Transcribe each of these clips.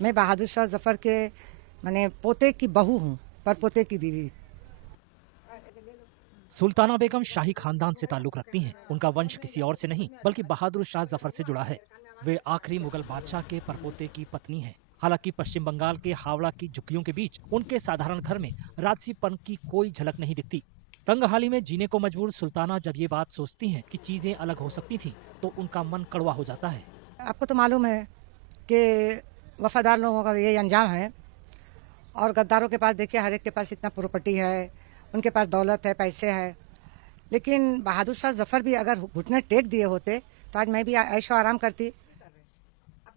मैं बहादुर शाह जफर के मैंने पोते की बहू हूँ, पर पोते की बीवी। सुल्ताना बेगम शाही खानदान से ताल्लुक रखती हैं। उनका वंश किसी और से नहीं बल्कि बहादुर शाह जफर से जुड़ा है। वे आखिरी मुगल बादशाह के परपोते की पत्नी हैं। हालांकि पश्चिम बंगाल के हावड़ा की झुग्गियों के बीच उनके साधारण घर में राजसीपन की कोई झलक नहीं दिखती। तंगहाली में जीने को मजबूर सुल्ताना जब ये बात सोचती हैं कि चीजें अलग हो सकती थीं, तो उनका मन कड़वा हो जाता है। आपको तो मालूम है कि वफादार लोगों का ये अंजाम है, और गद्दारों के पास देखिए हर एक के पास इतना प्रॉपर्टी है, उनके पास दौलत है, पैसे है। लेकिन बहादुर शाह जफर भी अगर घुटने टेक दिए होते तो आज मैं भी ऐशो आराम करती।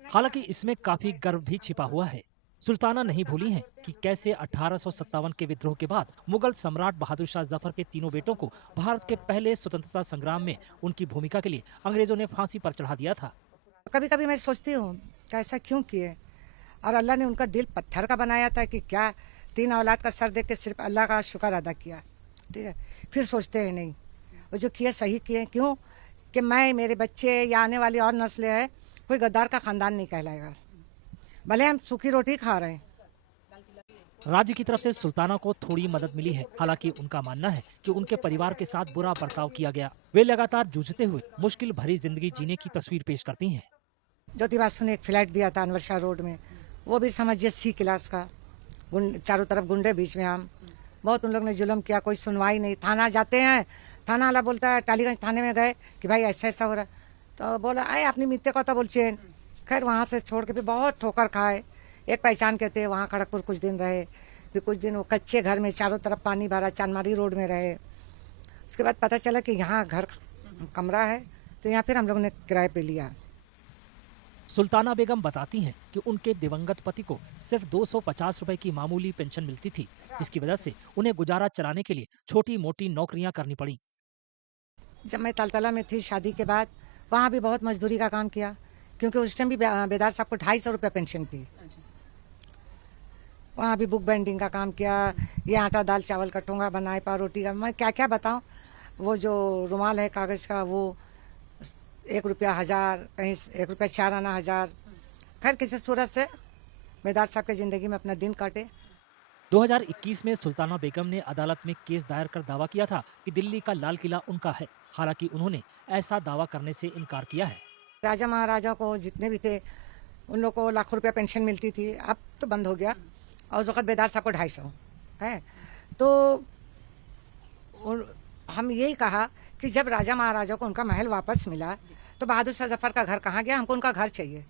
हालांकि इसमें काफी गर्व भी छिपा हुआ है। सुल्ताना नहीं भूली हैं कि कैसे 1857 के विद्रोह के बाद मुगल सम्राट बहादुर शाह जफर के तीनों बेटों को भारत के पहले स्वतंत्रता संग्राम में उनकी भूमिका के लिए अंग्रेजों ने फांसी पर चढ़ा दिया था। कभी कभी मैं सोचती हूँ कि ऐसा क्यों किए, और अल्लाह ने उनका दिल पत्थर का बनाया था कि क्या 3 औलाद का सर देख के सिर्फ अल्लाह का शुक्र अदा किया। ठीक है, फिर सोचते हैं नहीं, वो जो किए सही किए। क्यों कि मैं, मेरे बच्चे या आने वाली और नस्लें हैं, कोई गद्दार का खानदान नहीं कहलाएगा, भले हम सूखी रोटी खा रहे हैं। राज्य की तरफ से सुल्ताना को थोड़ी मदद मिली है। हालांकि उनका मानना है कि उनके परिवार के साथ बुरा बर्ताव किया गया। वे लगातार जूझते हुए मुश्किल भरी जिंदगी जीने की तस्वीर पेश करती हैं। ज्योति बासु ने एक फ्लैट दिया था अनवर शाह रोड में, वो भी समझिए सी क्लास का, चारों तरफ गुंडे, बीच में हम। बहुत उन लोग ने जुल्म किया, कोई सुनवाई नहीं। थाना जाते हैं, थाना वाला बोलता है, टालीगंज थाने में गए कि भाई ऐसा ऐसा हो रहा है, तो बोला आए अपनी मित्ते को तो बोल चेन। खैर वहाँ से छोड़ के भी बहुत ठोकर खाए। एक पहचान के थे, वहाँ खड़गपुर कुछ दिन रहे, फिर कुछ दिन वो कच्चे घर में चारों तरफ पानी भरा चांदमारी रोड में रहे। उसके बाद पता चला कि यहाँ घर कमरा है, तो यहाँ फिर हम लोग ने किराए पे लिया। सुल्ताना बेगम बताती हैं कि उनके दिवंगत पति को सिर्फ 250 रुपए की मामूली पेंशन मिलती थी, जिसकी वजह से उन्हें गुजारा चलाने के लिए छोटी मोटी नौकरियां करनी पड़ी। जब मैं तालतला में थी शादी के बाद, वहाँ भी बहुत मजदूरी का काम किया, क्योंकि उस टाइम भी बेदार साहब को 250 रुपये पेंशन थी। वहाँ भी बुक बाइंडिंग का काम किया, ये आटा दाल चावल का टोंगा बनाए, पाव रोटी का, मैं क्या क्या बताऊँ। वो जो रुमाल है कागज़ का, वो 1 रुपया 1000, कहीं 1 रुपया 4 आना 1000। खैर किसी सूरत से बेदार साहब की ज़िंदगी में अपना दिन काटे। 2021 में सुल्ताना बेगम ने अदालत में केस दायर कर दावा किया था कि दिल्ली का लाल किला उनका है। हालांकि उन्होंने ऐसा दावा करने से इनकार किया है। राजा महाराजा को जितने भी थे, उन लोग को लाखों रुपया पेंशन मिलती थी, अब तो बंद हो गया। और उस वक्त बेदार साहब को 250 है। तो हम यही कहा कि जब राजा महाराजा को उनका महल वापस मिला, तो बहादुर शाह जफर का घर कहाँ गया, हमको उनका घर चाहिए।